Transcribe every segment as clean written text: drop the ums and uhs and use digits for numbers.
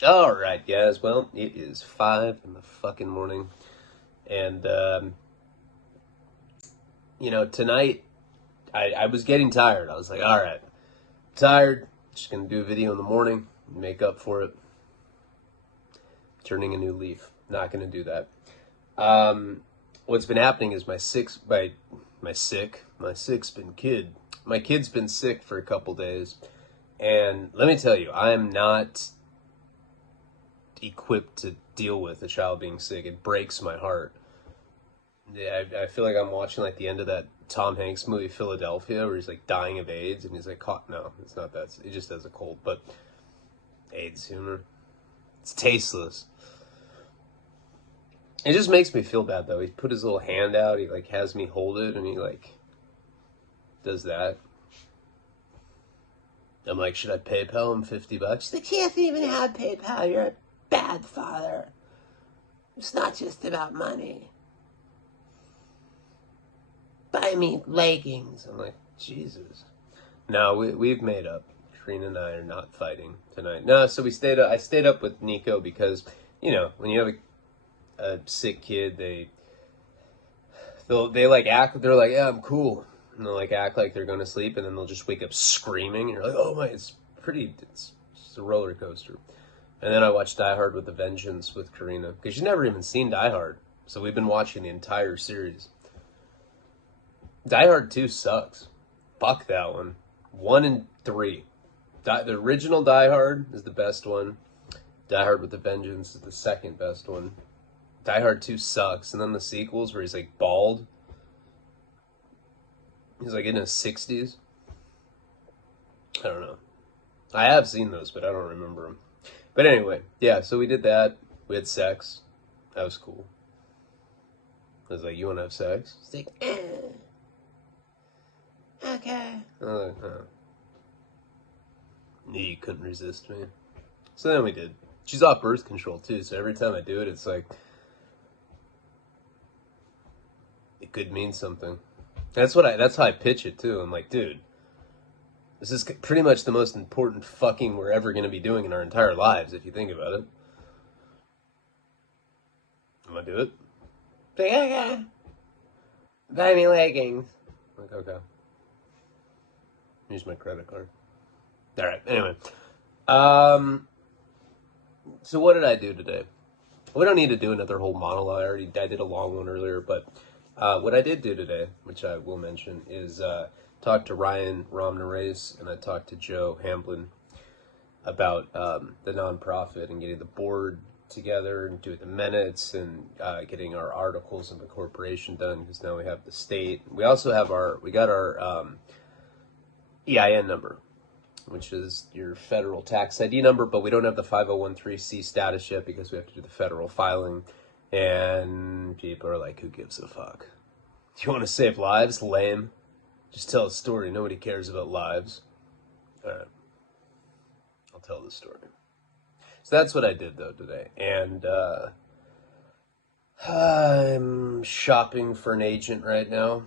All right, guys. Well, it is 5 in the fucking morning, and tonight I was getting tired. I was like, all right, tired. Just gonna do a video in the morning, make up for it. Turning a new leaf. Not gonna do that. Um, what's been happening is my kid's been sick for a couple days, and let me tell you, I am not equipped to deal with a child being sick. It breaks my heart. Yeah, I feel like I'm watching like the end of that Tom Hanks movie Philadelphia, where he's like dying of AIDS, and he's like, caught. No, it's not that. He just has a cold, but AIDS humor. It's tasteless. It just makes me feel bad though. He put his little hand out. He like has me hold it, and he like does that. I'm like, should I PayPal him $50? He's like, you can't even have PayPal. You're a bad father. It's not just about money. Buy me leggings. I'm like, Jesus. No, we've made up. Karina and I are not fighting tonight. No, so I stayed up with Nico because, when you have a sick kid, they like act. They're like, yeah, I'm cool, and they'll like act like they're going to sleep, and then they'll just wake up screaming. And you're like, oh my, it's a roller coaster. And then I watched Die Hard with a Vengeance with Karina because she's never even seen Die Hard, so we've been watching the entire series. Die Hard 2 sucks. Fuck that one. 1 and 3. The original Die Hard is the best one. Die Hard with a Vengeance is the second best one. Die Hard 2 sucks. And then the sequels where he's like bald. He's like in his 60s. I don't know. I have seen those, but I don't remember them. But anyway, yeah, so we did that. We had sex. That was cool. I was like, you want to have sex? He's like, okay. Knew you couldn't resist me. So then we did. She's off birth control too, so every time I do it, it's like, it could mean something. That's how I pitch it too. I'm like, dude, this is pretty much the most important fucking we're ever going to be doing in our entire lives, if you think about it. I'm gonna do it. Like, okay. Buy me leggings. I'm like, okay. Use my credit card. All right. Anyway, so what did I do today? We don't need to do another whole monologue. I did a long one earlier, but what I did do today, which I will mention, is talk to Ryan Ramnares and I talked to Joe Hamblin about the nonprofit and getting the board together and doing the minutes and getting our articles of the corporation done because now we have the state. We also have we got our EIN number, which is your federal tax ID number, but we don't have the 5013C status yet because we have to do the federal filing. And people are like, who gives a fuck? Do you want to save lives? Lame. Just tell a story. Nobody cares about lives. All right. I'll tell the story. So that's what I did, though, today. And I'm shopping for an agent right now,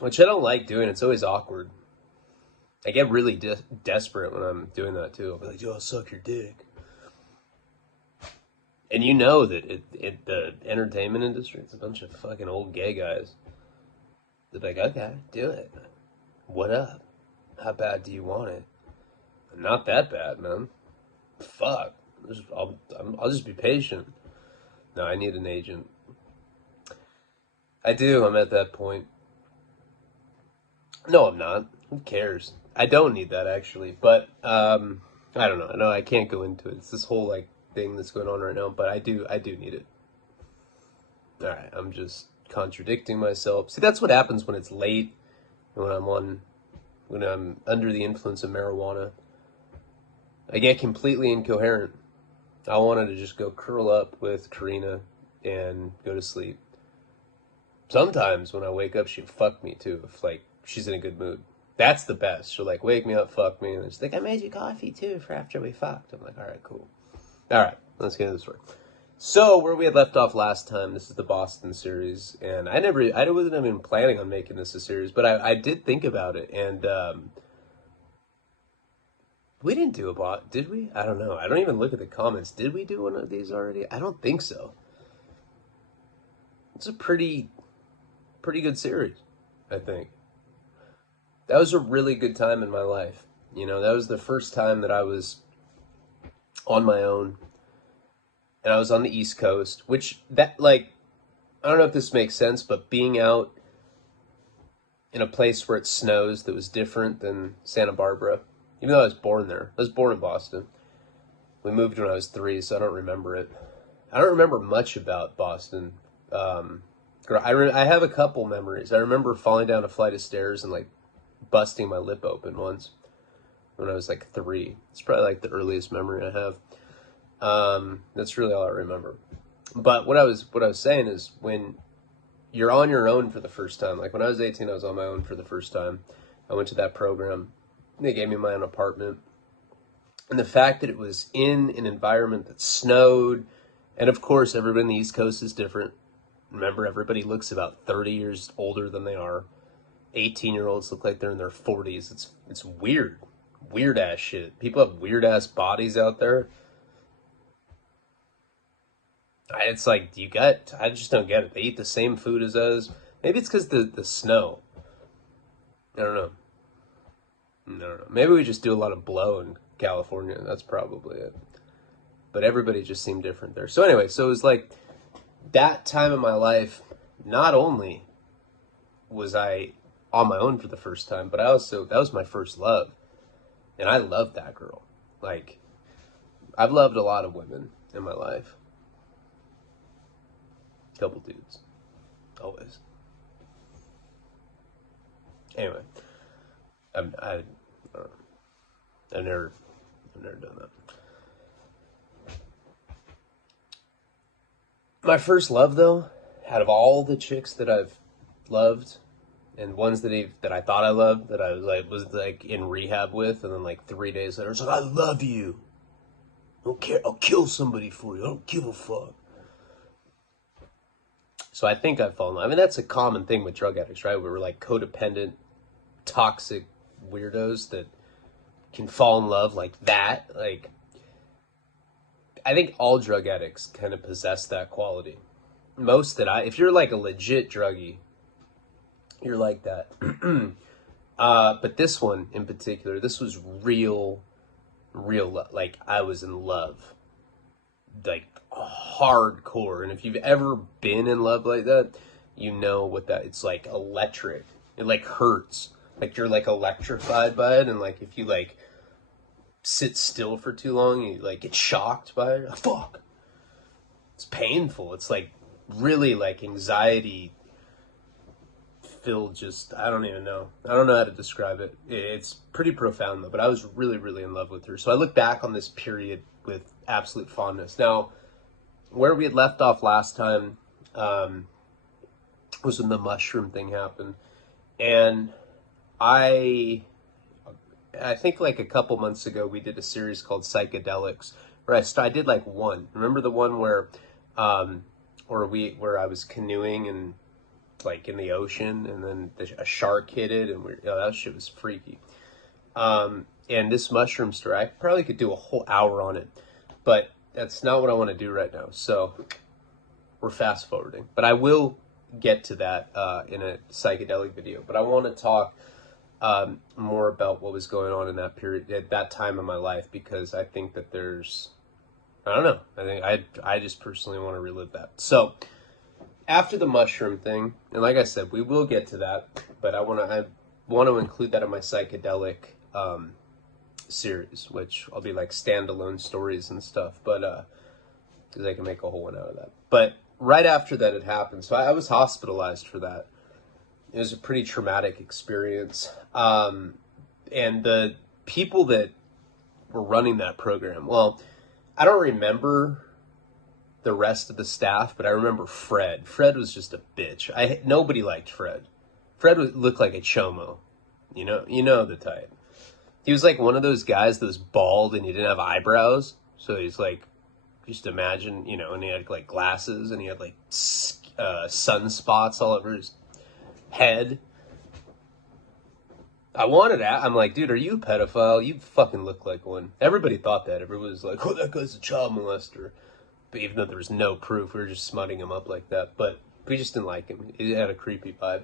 which I don't like doing. It's always awkward. I get really desperate when I'm doing that, too. I'll be like, yo, I'll suck your dick. And you know that the entertainment industry, it's a bunch of fucking old gay guys. They're like, okay, do it. What up? How bad do you want it? Not that bad, man. Fuck. I'll just be patient. No, I need an agent. I do. I'm at that point. No, I'm not. Who cares? I don't need that, actually. But, I don't know. No, I can't go into it. It's this whole, like, thing that's going on right now. But I do need it. Alright, I'm just contradicting myself. See, that's what happens when it's late. And when I'm under the influence of marijuana. I get completely incoherent. I wanted to just go curl up with Karina and go to sleep. Sometimes when I wake up, she'll fuck me too, if like she's in a good mood. That's the best. She'll like wake me up, fuck me, and then she's like, I made you coffee too for after we fucked. I'm like, all right, cool. All right, let's get into the story. So where we had left off last time, this is the Boston series, and I wasn't even planning on making this a series, but I did think about it, and We didn't do a bot, did we? I don't know. I don't even look at the comments. Did we do one of these already? I don't think so. It's a pretty good series, I think. That was a really good time in my life. You know, that was the first time that I was on my own, and I was on the East Coast, which that like I don't know if this makes sense, but being out in a place where it snows that was different than Santa Barbara, even though I was born there. I was born in Boston. We moved when I was 3, so I don't remember it. I don't remember much about Boston. Um, I have a couple memories. I remember falling down a flight of stairs and like busting my lip open once when I was like 3. It's probably like the earliest memory I have. That's really all I remember. But what I was saying is when you're on your own for the first time. Like when I was 18, I was on my own for the first time. I went to that program. They gave me my own apartment. And the fact that it was in an environment that snowed, and of course, everybody in the East Coast is different. Remember, everybody looks about 30 years older than they are. 18-year-olds look like they're in their 40s. It's weird. Weird ass shit. People have weird ass bodies out there. It's like I just don't get it. They eat the same food as us. Maybe it's because the snow. I don't know. I don't know. Maybe we just do a lot of blow in California. That's probably it. But everybody just seemed different there. So anyway, so it was like that time in my life. Not only was I on my own for the first time, but I also that was my first love, and I loved that girl. Like I've loved a lot of women in my life. Couple dudes, always. Anyway, I'm, I, uh, I've never, I've never done that. My first love, though, out of all the chicks that I've loved, and ones that I thought I loved, that I was like in rehab with, and then like 3 days later, it's like I love you. I don't care. I'll kill somebody for you. I don't give a fuck. So I think I've fallen in love. I mean, that's a common thing with drug addicts, right? We're like codependent, toxic weirdos that can fall in love like that. Like, I think all drug addicts kind of possess that quality. If you're like a legit druggie, you're like that. But this one in particular, this was real love. Like, I was in love. Like, hardcore. And if you've ever been in love like that, you know what that, it's like electric. It like hurts. Like, you're like electrified by it. And like, if you like sit still for too long, you like get shocked by it. Oh, fuck. It's painful. It's like really like anxiety filled, just I don't even know. I don't know how to describe it. It's pretty profound though, but I was really in love with her. So I look back on this period with absolute fondness. Now, where we had left off last time was when the mushroom thing happened. And I think like a couple months ago we did a series called Psychedelics where I did like one. Remember the one where I was canoeing and like in the ocean, and then a shark hit it, and that shit was freaky. And this mushroom story, I probably could do a whole hour on it, but that's not what I want to do right now. So we're fast forwarding, but I will get to that in a psychedelic video. But I want to talk more about what was going on in that period, at that time in my life, because I think that I don't know. I think I just personally want to relive that. So after the mushroom thing, and like I said, we will get to that, but I want to include that in my psychedelic series, which I'll be like standalone stories and stuff, but because I can make a whole one out of that. But right after that, it happened. So I was hospitalized for that. It was a pretty traumatic experience, and the people that were running that program, well, I don't remember the rest of the staff, but I remember Fred. Fred was just a bitch. Nobody liked Fred. Looked like a chomo. You know the type. He was like one of those guys that was bald and he didn't have eyebrows. So he's like, just imagine, and he had like glasses and he had like sunspots all over his head. I wanted to. I'm like, dude, are you a pedophile? You fucking look like one. Everybody thought that. Everybody was like, oh, that guy's a child molester. But even though there was no proof, we were just smutting him up like that. But we just didn't like him. It had a creepy vibe.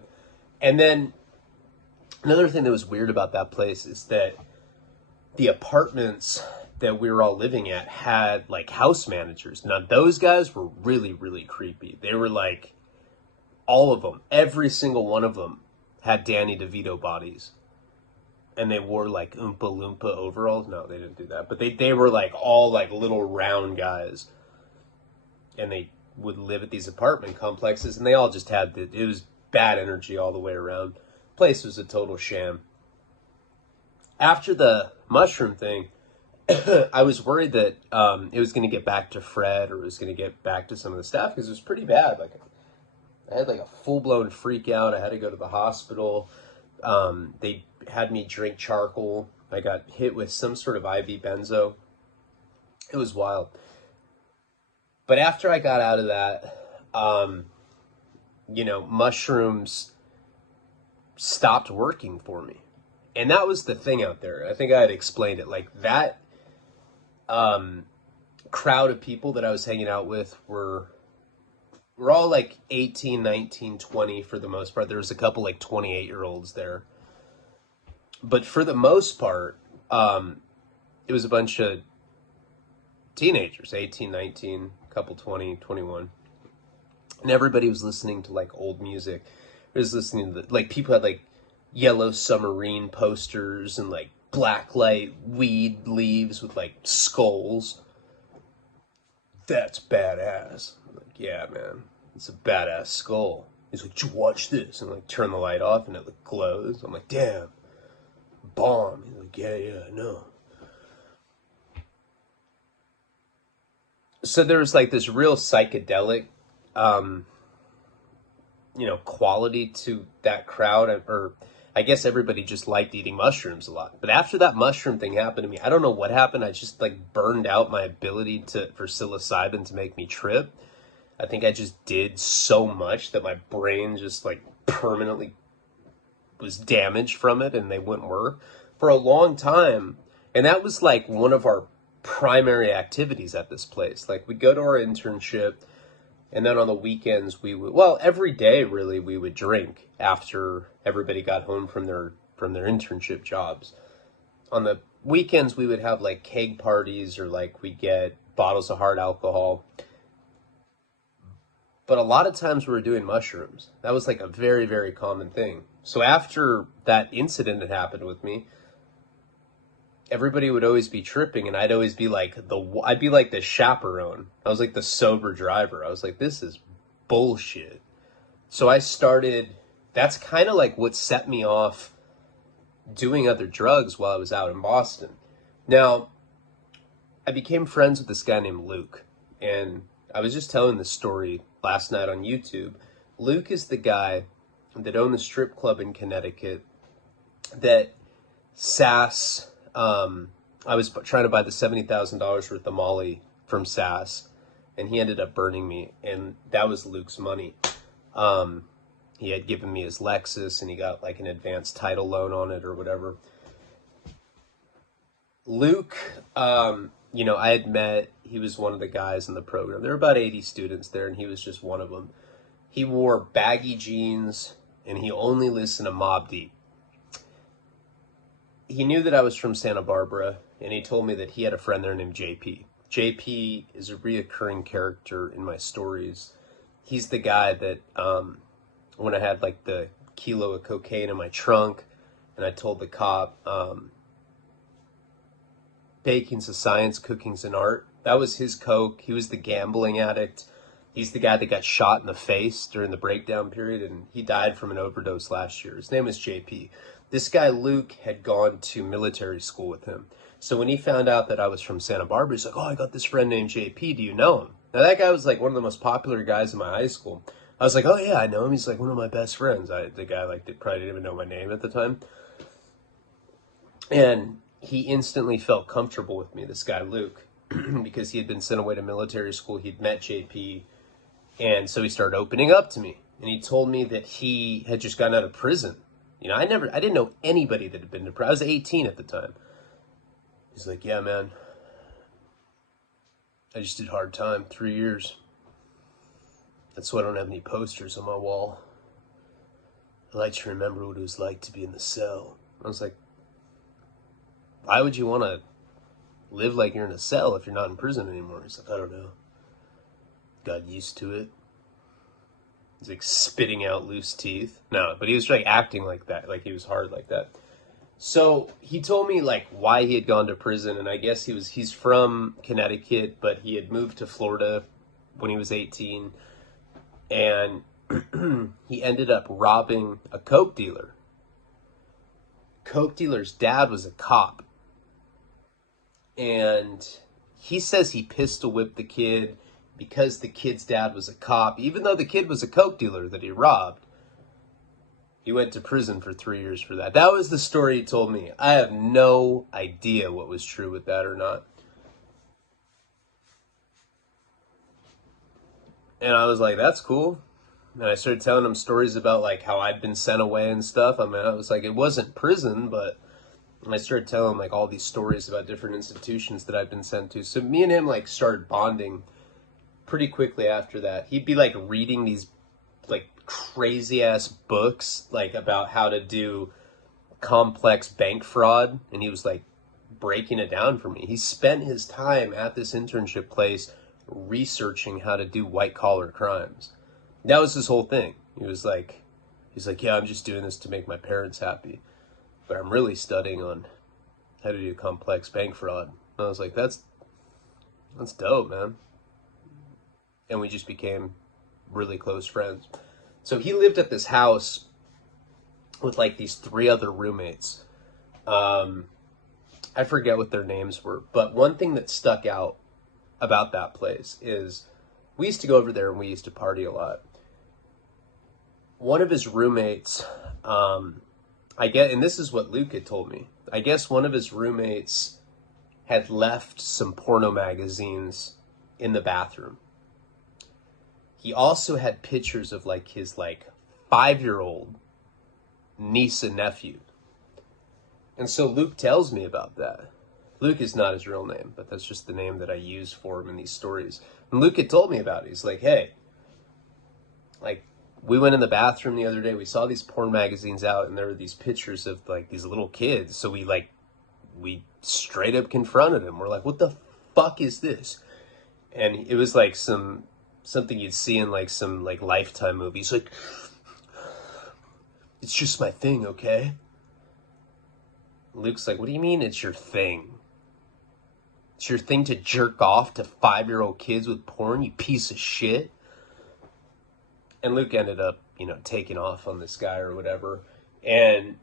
And then another thing that was weird about that place is that the apartments that we were all living at had like house managers. Now those guys were really, really creepy. They were like, all of them, every single one of them had Danny DeVito bodies. And they wore like Oompa Loompa overalls. No, they didn't do that. But they were like all like little round guys. And they would live at these apartment complexes. And they all just had, it was bad energy all the way around. Place was a total sham. After the mushroom thing, I was worried that it was going to get back to Fred, or it was going to get back to some of the staff, because it was pretty bad. Like, I had like a full-blown freak out. I had to go to the hospital. They had me drink charcoal. I got hit with some sort of IV benzo. It was wild. But after I got out of that, mushrooms stopped working for me. And that was the thing out there. I think I had explained it. Like, that crowd of people that I was hanging out with were all like 18, 19, 20 for the most part. There was a couple like 28-year-olds there. But for the most part, it was a bunch of teenagers, 18, 19, couple 20, 21. And everybody was listening to like old music. It was listening to like people had like Yellow Submarine posters and like blacklight weed leaves with like skulls. That's badass. I'm like, yeah, man, it's a badass skull. He's like, you watch this, and like turn the light off and it like glows. I'm like, damn, bomb. He's like, yeah, I know. So there's like this real psychedelic, quality to that crowd, or I guess everybody just liked eating mushrooms a lot. But after that mushroom thing happened to me, I don't know what happened. I just like burned out my ability for psilocybin to make me trip. I think I just did so much that my brain just like permanently was damaged from it, and they wouldn't work for a long time. And that was like one of our primary activities at this place. Like, we'd go to our internship, and then on the weekends every day really, we would drink after everybody got home from their internship jobs. On the weekends we would have like keg parties, or like we'd get bottles of hard alcohol. But a lot of times we were doing mushrooms. That was like a very, very common thing. So after that incident that happened with me, everybody would always be tripping, and I'd always be like I'd be like the chaperone. I was like the sober driver. I was like, this is bullshit. So I started, that's kind of like what set me off doing other drugs while I was out in Boston. Now, I became friends with this guy named Luke, and I was just telling this story last night on YouTube. Luke is the guy that owned the strip club in Connecticut that Sass, I was trying to buy the $70,000 worth of Molly from Sass, and he ended up burning me, and that was Luke's money. He had given me his Lexus, and he got like an advanced title loan on it or whatever. Luke, I had met, he was one of the guys in the program. There were about 80 students there, and he was just one of them. He wore baggy jeans, and he only listened to Mobb Deep. He knew that I was from Santa Barbara, and he told me that he had a friend there named JP. JP is a reoccurring character in my stories. He's the guy that, when I had like the kilo of cocaine in my trunk, and I told the cop, baking's a science, cooking's an art. That was his coke. He was the gambling addict. He's the guy that got shot in the face during the breakdown period, and he died from an overdose last year. His name was JP. This guy, Luke, had gone to military school with him. So when he found out that I was from Santa Barbara, he's like, oh, I got this friend named JP. Do you know him? Now, that guy was like one of the most popular guys in my high school. I was like, oh, yeah, I know him. He's like one of my best friends. The guy probably didn't even know my name at the time. And he instantly felt comfortable with me, this guy, Luke, because he had been sent away to military school. He'd met JP. And so he started opening up to me. And he told me that he had just gotten out of prison. You know, I didn't know anybody that had been to prison. I was 18 at the time. He's like, yeah, man, I just did hard time, 3 years. That's why I don't have any posters on my wall. I like to remember what it was like to be in the cell. I was like, why would you want to live like you're in a cell if you're not in prison anymore? He's like, I don't know. Got used to it. He's like spitting out loose teeth. No, but he was like acting like that, like he was hard like that. So he told me like why he had gone to prison, and I guess he's from Connecticut, but he had moved to Florida when he was 18, and he ended up robbing a coke dealer. Coke dealer's dad was a cop, and he says he pistol whipped the kid because the kid's dad was a cop, even though the kid was a coke dealer that he robbed. He went to prison for 3 years for that. That was the story he told me. I have no idea what was true with that or not. And I was like, that's cool. And I started telling him stories about like how I'd been sent away and stuff. I mean, I was like, it wasn't prison, but I started telling him like all these stories about different institutions that I'd been sent to. So me and him like started bonding pretty quickly after that. He'd be like reading these like crazy ass books like about how to do complex bank fraud, and he was like breaking it down for me. He spent his time at this internship place researching how to do white collar crimes. That was his whole thing. He's like, yeah, I'm just doing this to make my parents happy, but I'm really studying on how to do complex bank fraud. And I was like, that's dope, man. And we just became really close friends. So he lived at this house with like these 3 other roommates. I forget what their names were, but one thing that stuck out about that place is we used to go over there and we used to party a lot. One of his roommates, and this is what Luke had told me, I guess one of his roommates had left some porno magazines in the bathroom. He also had pictures of like his like 5-year-old niece and nephew. And so Luke tells me about that. Luke is not his real name, but that's just the name that I use for him in these stories. And Luke had told me about it. He's like, hey, like we went in the bathroom the other day, we saw these porn magazines out, and there were these pictures of like these little kids. So we straight up confronted him. We're like, what the fuck is this? And it was like something you'd see in like some like Lifetime movies. Like, it's just my thing, okay? Luke's like, what do you mean it's your thing? It's your thing to jerk off to 5-year-old kids with porn, you piece of shit? And Luke ended up, taking off on this guy or whatever. And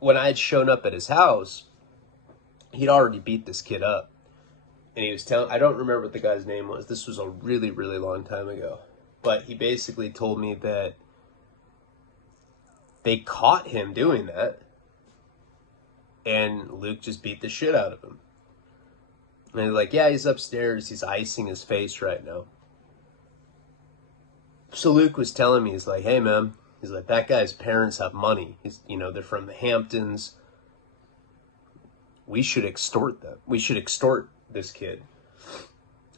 when I had shown up at his house, he'd already beat this kid up. And he was telling, I don't remember what the guy's name was. This was a really, really long time ago. But he basically told me that they caught him doing that. And Luke just beat the shit out of him. And he's like, yeah, he's upstairs. He's icing his face right now. So Luke was telling me, he's like, hey, man. He's like, that guy's parents have money. They're from the Hamptons. We should extort them. We should extort this kid.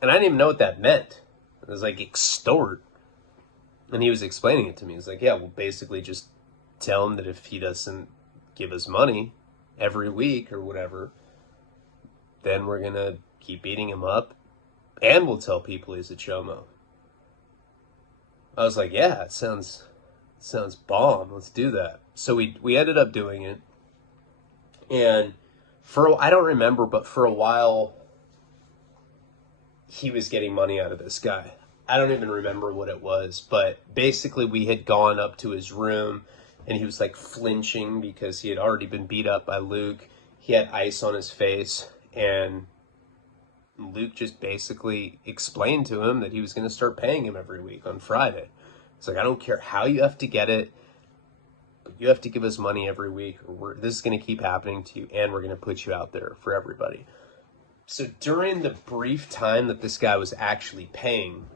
And I didn't even know what that meant. It was like, extort. And he was explaining it to me. He's like, yeah, we'll basically just tell him that if he doesn't give us money every week or whatever, then we're going to keep beating him up. And we'll tell people he's a chomo. I was like, yeah, it sounds bomb. Let's do that. So we ended up doing it. And I don't remember, but for a while, he was getting money out of this guy. I don't even remember what it was, but basically we had gone up to his room and he was like flinching because he had already been beat up by Luke. He had ice on his face, and Luke just basically explained to him that he was going to start paying him every week on Friday. It's like, I don't care how you have to get it, but you have to give us money every week, or this is going to keep happening to you, and we're going to put you out there for everybody. So during the brief time that this guy was actually paying,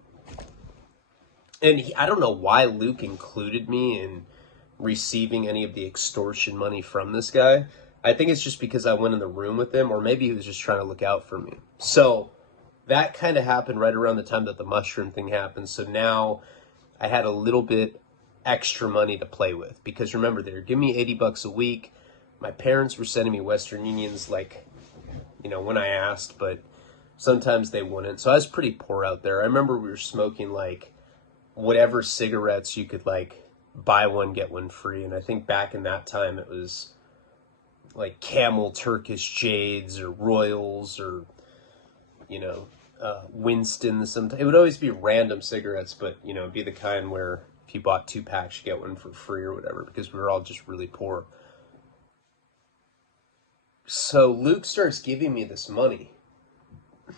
and I don't know why Luke included me in receiving any of the extortion money from this guy. I think it's just because I went in the room with him, or maybe he was just trying to look out for me. So that kind of happened right around the time that the mushroom thing happened. So now I had a little bit extra money to play with, because remember, they were giving me $80 a week. My parents were sending me Western Unions, like, you know, when I asked, but sometimes they wouldn't. So I was pretty poor out there. I remember we were smoking like whatever cigarettes you could, like, buy one get one free. And I think back in that time it was like Camel Turkish Jades or Royals or, you know, Winston. Sometimes it would always be random cigarettes, but, you know, it'd be the kind where if you bought 2 packs you get one for free or whatever, because we were all just really poor. So Luke starts giving me this money. It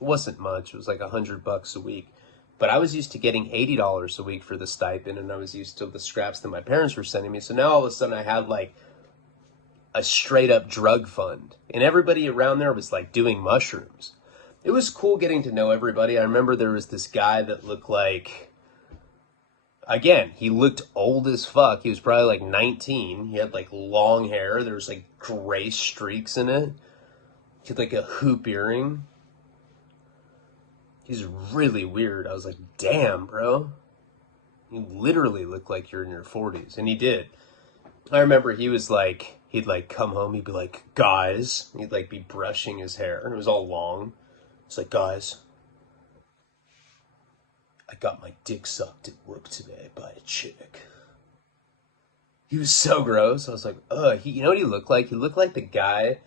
wasn't much. It was like $100 a week. But I was used to getting $80 a week for the stipend, and I was used to the scraps that my parents were sending me. So now all of a sudden I had like a straight up drug fund, and everybody around there was like doing mushrooms. It was cool getting to know everybody. I remember there was this guy that looked like, again, he looked old as fuck. He was probably like 19. He had like long hair. There was like gray streaks in it. He had like a hoop earring. He's really weird. I was like, damn, bro. You literally look like you're in your 40s. And he did. I remember he was like, he'd like come home. He'd be like, guys. He'd like be brushing his hair. And it was all long. It's like, guys, I got my dick sucked at work today by a chick. He was so gross. I was like, ugh. You know what he looked like? He looked like the guy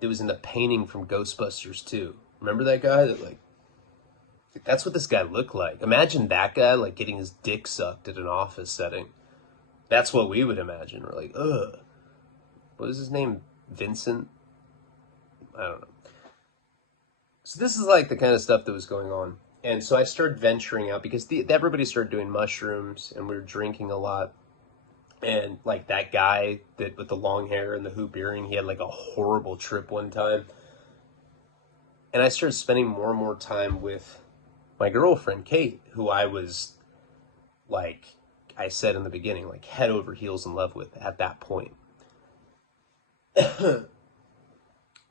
that was in the painting from Ghostbusters 2. Remember that guy that like, that's what this guy looked like. Imagine that guy like getting his dick sucked at an office setting. That's what we would imagine. We're like, ugh. What is his name? Vincent? I don't know. So this is like the kind of stuff that was going on. And so I started venturing out because everybody started doing mushrooms, and we were drinking a lot. And like that guy that with the long hair and the hoop earring, he had like a horrible trip one time. And I started spending more and more time with my girlfriend, Kate, who I was, like I said in the beginning, like head over heels in love with at that point.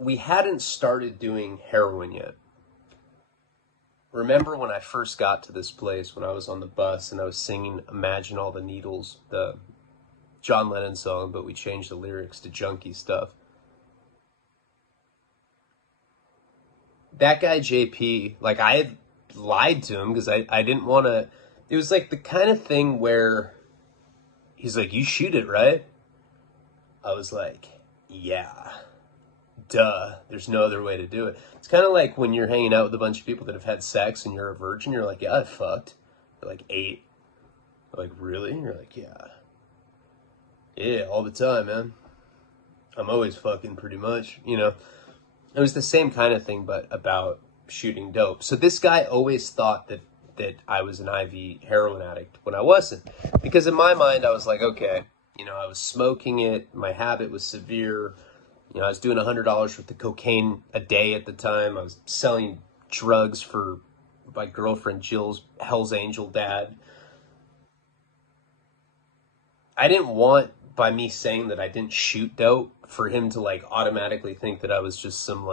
We hadn't started doing heroin yet. Remember when I first got to this place, when I was on the bus and I was singing Imagine All the Needles, the John Lennon song, but we changed the lyrics to junkie stuff. That guy JP, like I had lied to him because I didn't want to. It was like the kind of thing where he's like, you shoot it, right? I was like, yeah, duh. There's no other way to do it. It's kind of like when you're hanging out with a bunch of people that have had sex and you're a virgin. You're like, yeah, I fucked. They're like, 8. They're like, really? And you're like, yeah. Yeah, all the time, man. I'm always fucking pretty much, you know. It was the same kind of thing, but about shooting dope. So this guy always thought that I was an IV heroin addict when I wasn't. Because in my mind, I was like, okay, you know, I was smoking it. My habit was severe. You know, I was doing $100 worth of cocaine a day at the time. I was selling drugs for my girlfriend Jill's Hell's Angel dad. I didn't want, by me saying that I didn't shoot dope, for him to like automatically think that I was just some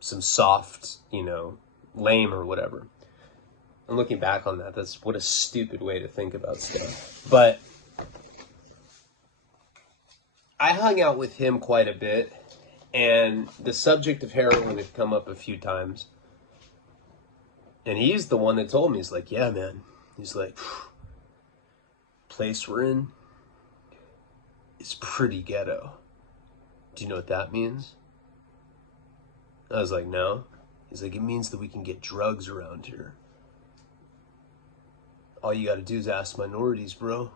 soft, you know, lame or whatever. And looking back on that, that's what a stupid way to think about stuff. But I hung out with him quite a bit, and the subject of heroin had come up a few times. And he's the one that told me, he's like, yeah, man. He's like, place we're in is pretty ghetto. Do you know what that means? I was like, no. He's like, it means that we can get drugs around here. All you gotta do is ask minorities, bro.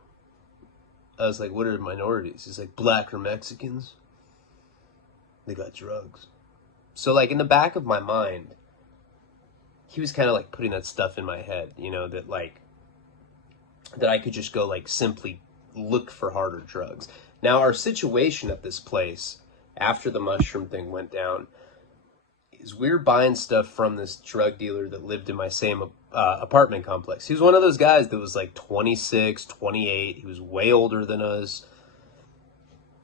I was like, what are minorities? He's like, black or Mexicans. They got drugs. So like in the back of my mind, he was kind of like putting that stuff in my head, you know, that like, that I could just go like simply look for harder drugs. Now our situation at this place, after the mushroom thing went down, is we were buying stuff from this drug dealer that lived in my same apartment complex. He was one of those guys that was like 26, 28. He was way older than us.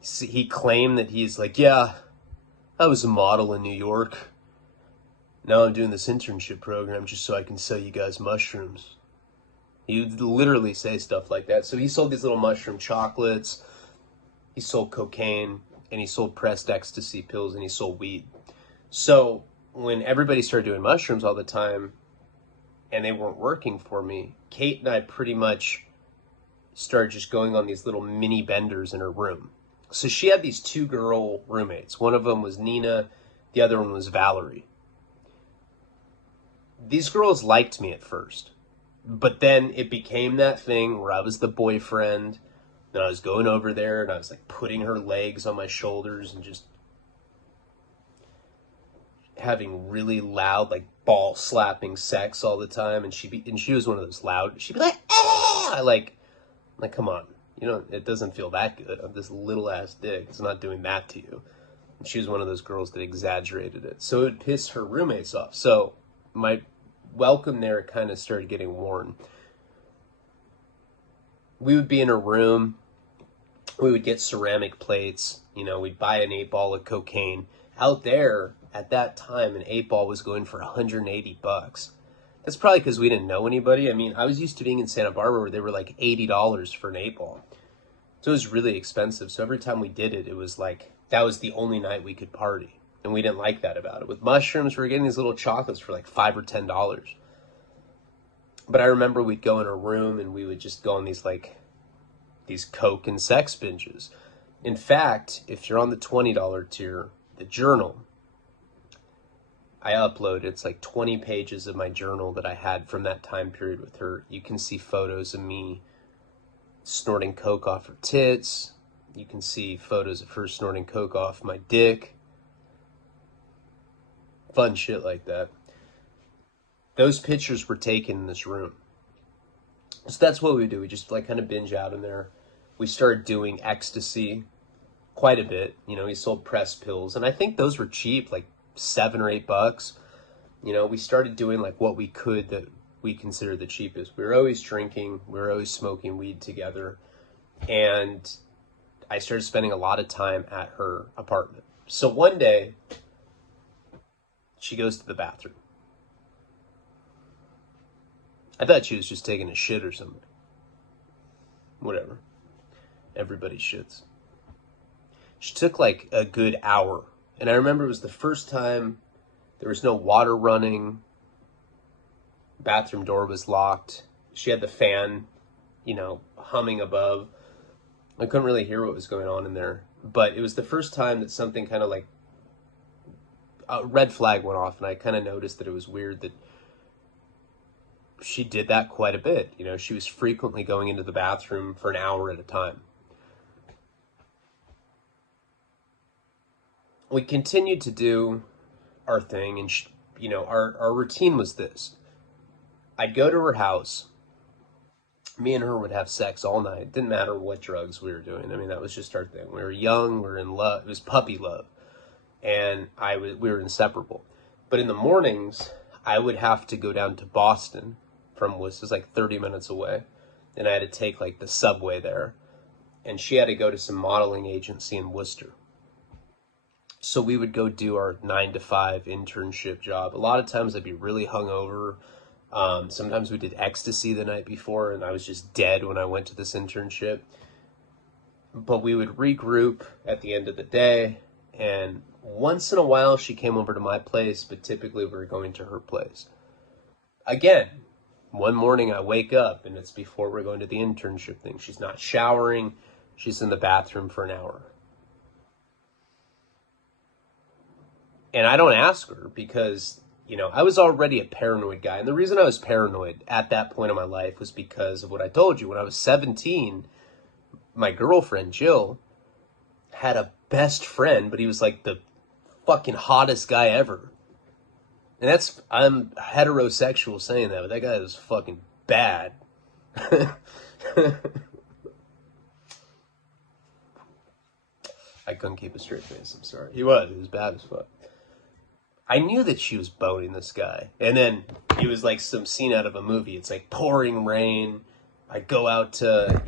He claimed that he's like, yeah, I was a model in New York. Now I'm doing this internship program just so I can sell you guys mushrooms. He would literally say stuff like that. So he sold these little mushroom chocolates. He sold cocaine, and he sold pressed ecstasy pills, and he sold weed. So when everybody started doing mushrooms all the time and they weren't working for me, Kate and I pretty much started just going on these little mini benders in her room. So she had these 2 girl roommates. One of them was Nina. The other one was Valerie. These girls liked me at first, but then it became that thing where I was the boyfriend, and I was going over there and I was like putting her legs on my shoulders and just having really loud, like ball slapping sex all the time. And she was one of those loud, she'd be like, ah! Like, come on, it doesn't feel that good. I'm this little ass dick. It's not doing that to you. And she was one of those girls that exaggerated it. So it would piss her roommates off. So my welcome there kind of started getting worn. We would be in a room. We would get ceramic plates. We'd buy an 8-ball of cocaine. Out there, at that time, an 8-ball was going for $180. That's probably because we didn't know anybody. I mean, I was used to being in Santa Barbara where they were like $80 for an 8-ball. So it was really expensive. So every time we did it, it was like, that was the only night we could party. And we didn't like that about it. With mushrooms, we were getting these little chocolates for like $5 or $10. But I remember we'd go in a room and we would just go on these coke and sex binges. In fact, if you're on the $20 tier, the journal, I uploaded, it's like 20 pages of my journal that I had from that time period with her. You can see photos of me snorting coke off her tits. You can see photos of her snorting coke off my dick. Fun shit like that. Those pictures were taken in this room. So that's what we do. We just like kind of binge out in there. We started doing ecstasy quite a bit. We sold press pills, and I think those were cheap, like $7 or $8. We started doing like what we could that we consider the cheapest. We were always drinking. We were always smoking weed together. And I started spending a lot of time at her apartment. So one day, she goes to the bathroom. I thought she was just taking a shit or something. Whatever. Everybody shits. She took like a good hour. And I remember it was the first time there was no water running. Bathroom door was locked. She had the fan, humming above. I couldn't really hear what was going on in there. But it was the first time that something kind of like a red flag went off. And I kind of noticed that it was weird that she did that quite a bit. She was frequently going into the bathroom for an hour at a time. We continued to do our thing, and our routine was this. I'd go to her house. Me and her would have sex all night. It didn't matter what drugs we were doing. I mean, that was just our thing. We were young. We were in love. It was puppy love. And we were inseparable. But in the mornings, I would have to go down to Boston from Worcester. It was like 30 minutes away. And I had to take like the subway there. And she had to go to some modeling agency in Worcester. So we would go do our 9-to-5 internship job. A lot of times I'd be really hungover. Sometimes we did ecstasy the night before, and I was just dead when I went to this internship. But we would regroup at the end of the day, and once in a while she came over to my place, but typically we were going to her place. Again, one morning I wake up, and it's before we're going to the internship thing. She's not showering. She's in the bathroom for an hour. And I don't ask her because, I was already a paranoid guy. And the reason I was paranoid at that point in my life was because of what I told you. When I was 17, my girlfriend, Jill, had a best friend, but he was like the fucking hottest guy ever. And I'm heterosexual saying that, but that guy was fucking bad. I couldn't keep a straight face, I'm sorry. He was bad as fuck. I knew that she was boning this guy. And then it was like some scene out of a movie. It's like pouring rain. I go out to,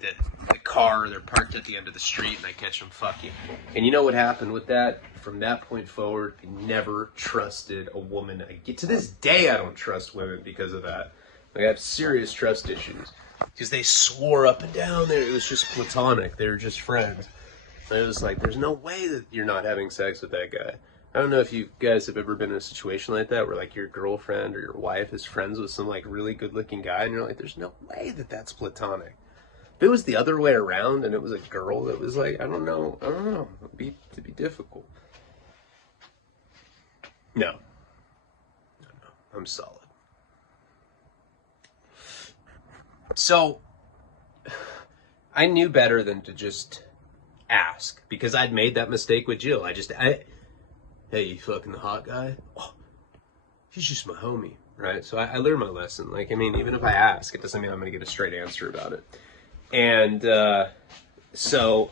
the car. They're parked at the end of the street, and I catch them fucking. And you know what happened with that? From that point forward, I never trusted a woman. To this day, I don't trust women because of that. Like, I have serious trust issues. Because they swore up and down there. It was just platonic. They were just friends. And it was like, there's no way that you're not having sex with that guy. I don't know if you guys have ever been in a situation like that where like your girlfriend or your wife is friends with some like really good looking guy and you're like, there's no way that that's platonic. If it was the other way around and it was a girl that was like, I don't know. It'd be difficult. No, I'm solid. So I knew better than to just ask, because I'd made that mistake with Jill. Hey, you fucking the hot guy? Oh, he's just my homie, right? So I learned my lesson. Like, I mean, even if I ask, it doesn't mean I'm going to get a straight answer about it. And so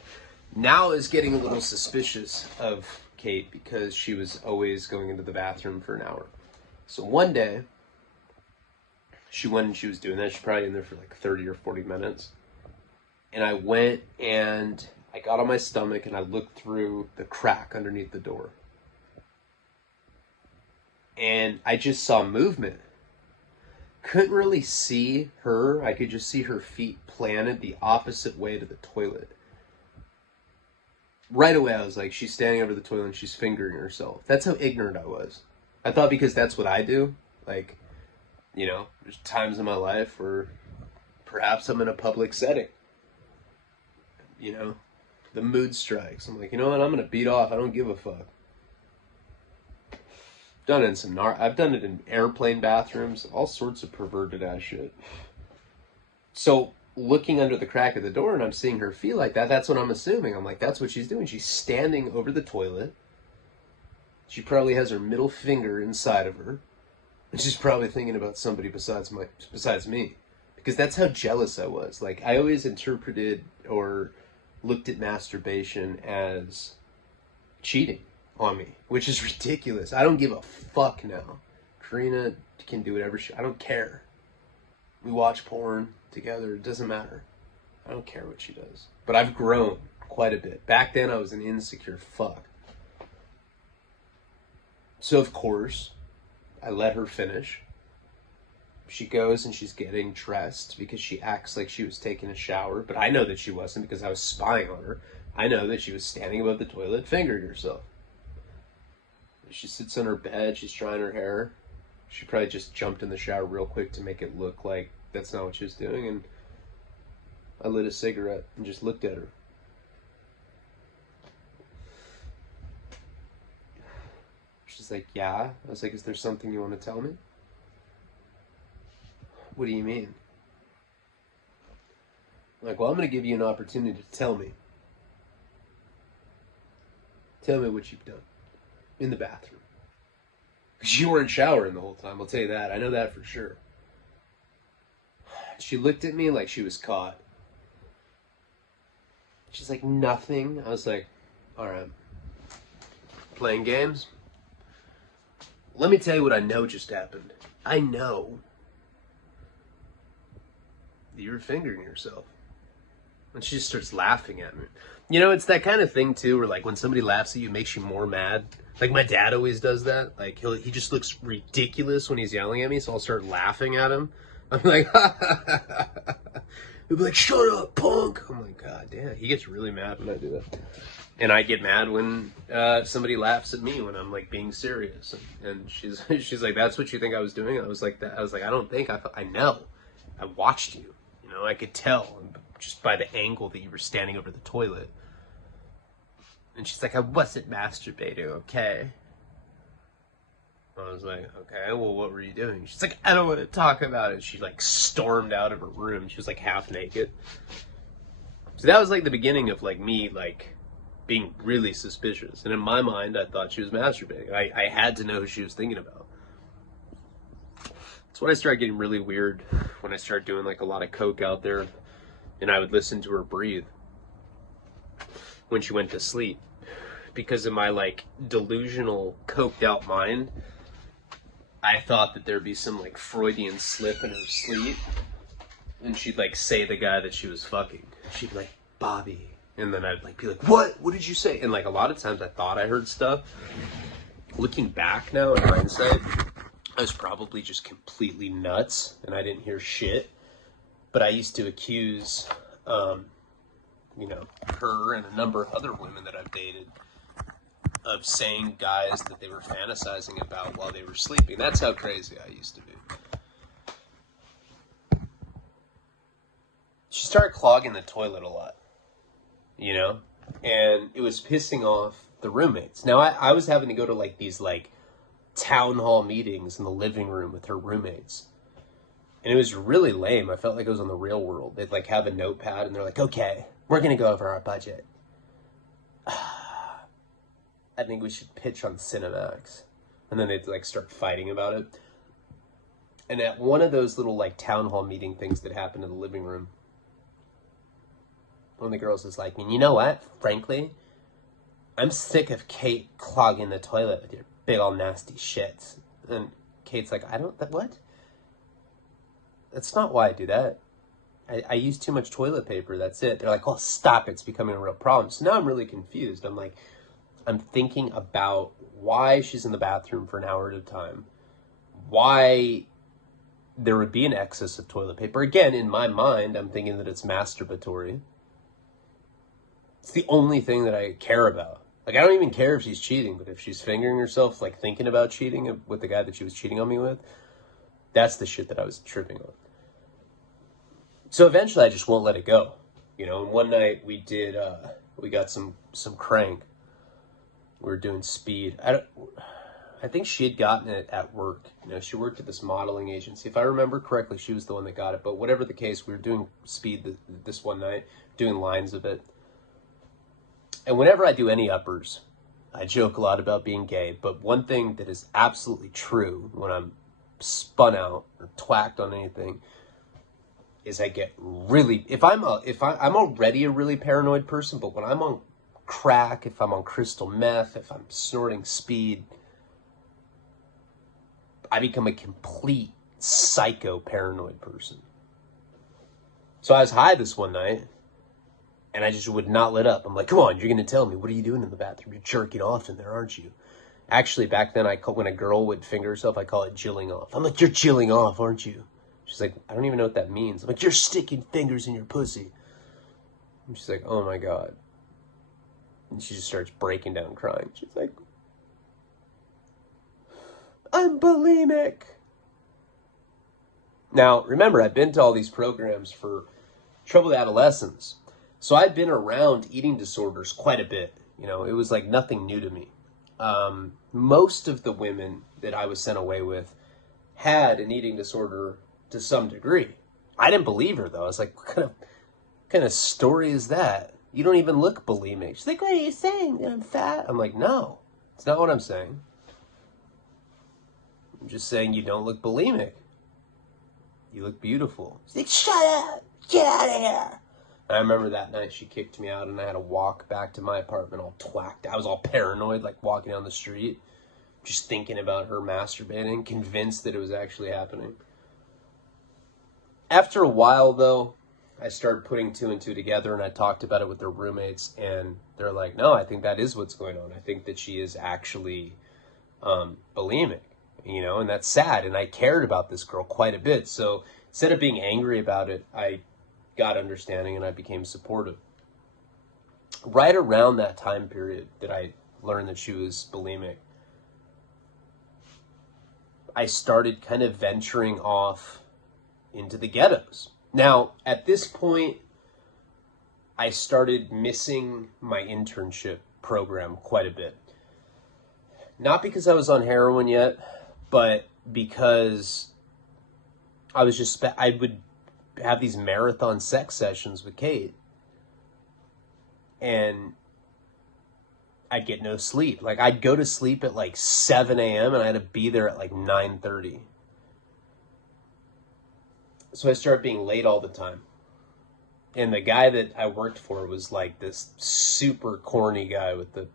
now I was getting a little suspicious of Kate because she was always going into the bathroom for an hour. So one day, she went and she was doing that. She's probably in there for like 30 or 40 minutes. And I went and I got on my stomach and I looked through the crack underneath the door. And I just saw movement. Couldn't really see her. I could just see her feet planted the opposite way to the toilet. Right away, I was like, she's standing over the toilet and she's fingering herself. That's how ignorant I was. I thought because that's what I do. Like, there's times in my life where perhaps I'm in a public setting. The mood strikes. I'm like, you know what? I'm going to beat off. I don't give a fuck. I've done it in airplane bathrooms, all sorts of perverted ass shit. So looking under the crack of the door and I'm seeing her feel like that, that's what I'm assuming. I'm like, that's what she's doing. She's standing over the toilet. She probably has her middle finger inside of her. And she's probably thinking about somebody besides me. Because that's how jealous I was. Like, I always interpreted or looked at masturbation as cheating on me, which is ridiculous. I don't give a fuck now. Karina can do whatever I don't care. We watch porn together. It doesn't matter. I don't care what she does. But I've grown quite a bit. Back then, I was an insecure fuck. So, of course, I let her finish. She goes and she's getting dressed because she acts like she was taking a shower. But I know that she wasn't because I was spying on her. I know that she was standing above the toilet fingering herself. She sits on her bed. She's drying her hair. She probably just jumped in the shower real quick to make it look like that's not what she was doing. And I lit a cigarette and just looked at her. She's like, yeah. I was like, is there something you want to tell me? What do you mean? I'm like, well, I'm going to give you an opportunity to tell me. Tell me what you've done in the bathroom. Because you weren't showering the whole time, I'll tell you that. I know that for sure. She looked at me like she was caught. She's like, nothing. I was like, all right. Playing games? Let me tell you what I know just happened. I know that you were fingering yourself. And she just starts laughing at me. It's that kind of thing too, where like when somebody laughs at you, it makes you more mad. Like my dad always does that. Like he just looks ridiculous when he's yelling at me, so I'll start laughing at him. I'm like, he'll be like, shut up, punk. I'm like, God damn. He gets really mad when I do that. And I get mad when somebody laughs at me when I'm like being serious. And she's like, that's what you think I was doing? I was like, I don't think. I know. I watched you. I could tell just by the angle that you were standing over the toilet. And she's like, I wasn't masturbating, okay? I was like, okay, well, what were you doing? She's like, I don't want to talk about it. She like stormed out of her room. She was like half naked. So that was like the beginning of like me like being really suspicious. And in my mind, I thought she was masturbating. I had to know who she was thinking about. That's when I started getting really weird, when I started doing like a lot of coke out there, and I would listen to her breathe when she went to sleep. because in my like delusional, coked out mind, I thought that there'd be some like Freudian slip in her sleep, and she'd like say the guy that she was fucking. She'd be like, Bobby. And then I'd like be like, what? What did you say? And like a lot of times I thought I heard stuff. Looking back now in hindsight, I was probably just completely nuts and I didn't hear shit. But I used to accuse, you know, her and a number of other women that I've dated of saying guys that they were fantasizing about while they were sleeping. That's how crazy I used to be. She started clogging the toilet a lot, you know, and it was pissing off the roommates. Now, I was having to go to like these like town hall meetings in the living room with her roommates. And it was really lame. I felt like I was on the real world. They'd like have a notepad and they're like, okay, we're going to go over our budget. I think we should pitch on Cinemax. And then they'd like start fighting about it. And at one of those little like town hall meeting things that happened in the living room, one of the girls was like, and you know what? Frankly, I'm sick of Kate clogging the toilet with your big old nasty shits. And Kate's like, what? That's not why I do that. I use too much toilet paper, that's it. They're like, oh, stop, it's becoming a real problem. So now I'm really confused. I'm like, I'm thinking about why she's in the bathroom for an hour at a time. Why there would be an excess of toilet paper. Again, in my mind, I'm thinking that it's masturbatory. It's the only thing that I care about. Like, I don't even care if she's cheating, but if she's fingering herself, like, thinking about cheating with the guy that she was cheating on me with, that's the shit that I was tripping on. So eventually I just won't let it go. You know, and one night we got some crank. We were doing speed. I think she had gotten it at work. You know, she worked at this modeling agency. If I remember correctly, she was the one that got it. But whatever the case, we were doing speed this one night, doing lines of it. And whenever I do any uppers, I joke a lot about being gay. But one thing that is absolutely true when I'm spun out or twacked on anything is I get really, I'm already a really paranoid person, but when I'm on crack, if I'm on crystal meth, if I'm snorting speed, I become a complete psycho paranoid person. So I was high this one night and I just would not let up. I'm like, come on, you're going to tell me, what are you doing in the bathroom? You're jerking off in there, aren't you? Actually, back then, when a girl would finger herself, I call it jilling off. I'm like, you're jilling off, aren't you? She's like, I don't even know what that means. I'm like, you're sticking fingers in your pussy. And she's like, oh my God. And she just starts breaking down crying. She's like, I'm bulimic. Now, remember, I've been to all these programs for troubled adolescents. So I'd been around eating disorders quite a bit. You know, it was like nothing new to me. Most of the women that I was sent away with had an eating disorder to some degree. I didn't believe her, though. I was like, what kind of story is that? You don't even look bulimic. She's like, what are you saying? That I'm fat? I'm like, no, it's not what I'm saying. I'm just saying you don't look bulimic. You look beautiful. She's like, shut up! Get out of here! And I remember that night she kicked me out and I had to walk back to my apartment all twacked. I was all paranoid, like walking down the street, just thinking about her masturbating, convinced that it was actually happening. After a while, though, I started putting two and two together and I talked about it with their roommates and they're like, no, I think that is what's going on. I think that she is actually bulimic, you know, and that's sad. And I cared about this girl quite a bit. So instead of being angry about it, I got understanding and I became supportive. Right around that time period that I learned that she was bulimic, I started kind of venturing off into the ghettos. Now, at this point, I started missing my internship program quite a bit. Not because I was on heroin yet, but because I was just, I would have these marathon sex sessions with Kate and I'd get no sleep. Like, I'd go to sleep at like 7 a.m. and I had to be there at like 9:30. So I started being late all the time. And the guy that I worked for was like this super corny guy with the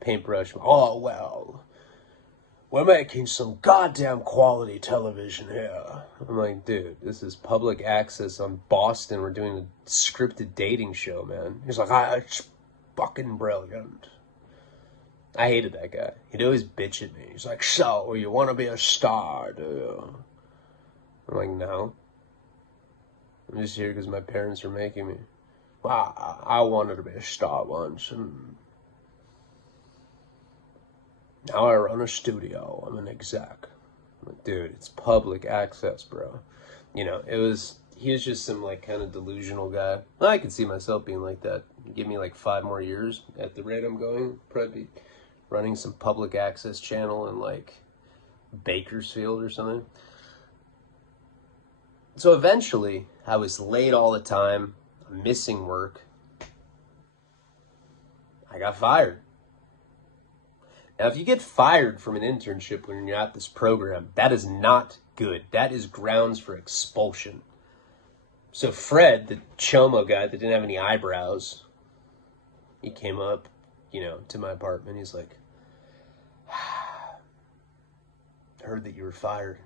paintbrush. Oh, well, we're making some goddamn quality television here. I'm like, dude, this is public access on Boston. We're doing a scripted dating show, man. He's like, it's fucking brilliant. I hated that guy. He'd always bitch at me. He's like, so, you want to be a star, do you? I'm like, no. I'm just here because my parents are making me. Well, I wanted to be a star once, and now I run a studio. I'm an exec. I'm like, dude, it's public access, bro. You know, he was just some, like, kind of delusional guy. I could see myself being like that. Give me, like, 5 more years at the rate I'm going. Probably be running some public access channel in, like, Bakersfield or something. So eventually, I was late all the time, missing work. I got fired. Now, if you get fired from an internship when you're at this program, that is not good. That is grounds for expulsion. So Fred, the chomo guy that didn't have any eyebrows, he came up, to my apartment. He's like, I heard that you were fired.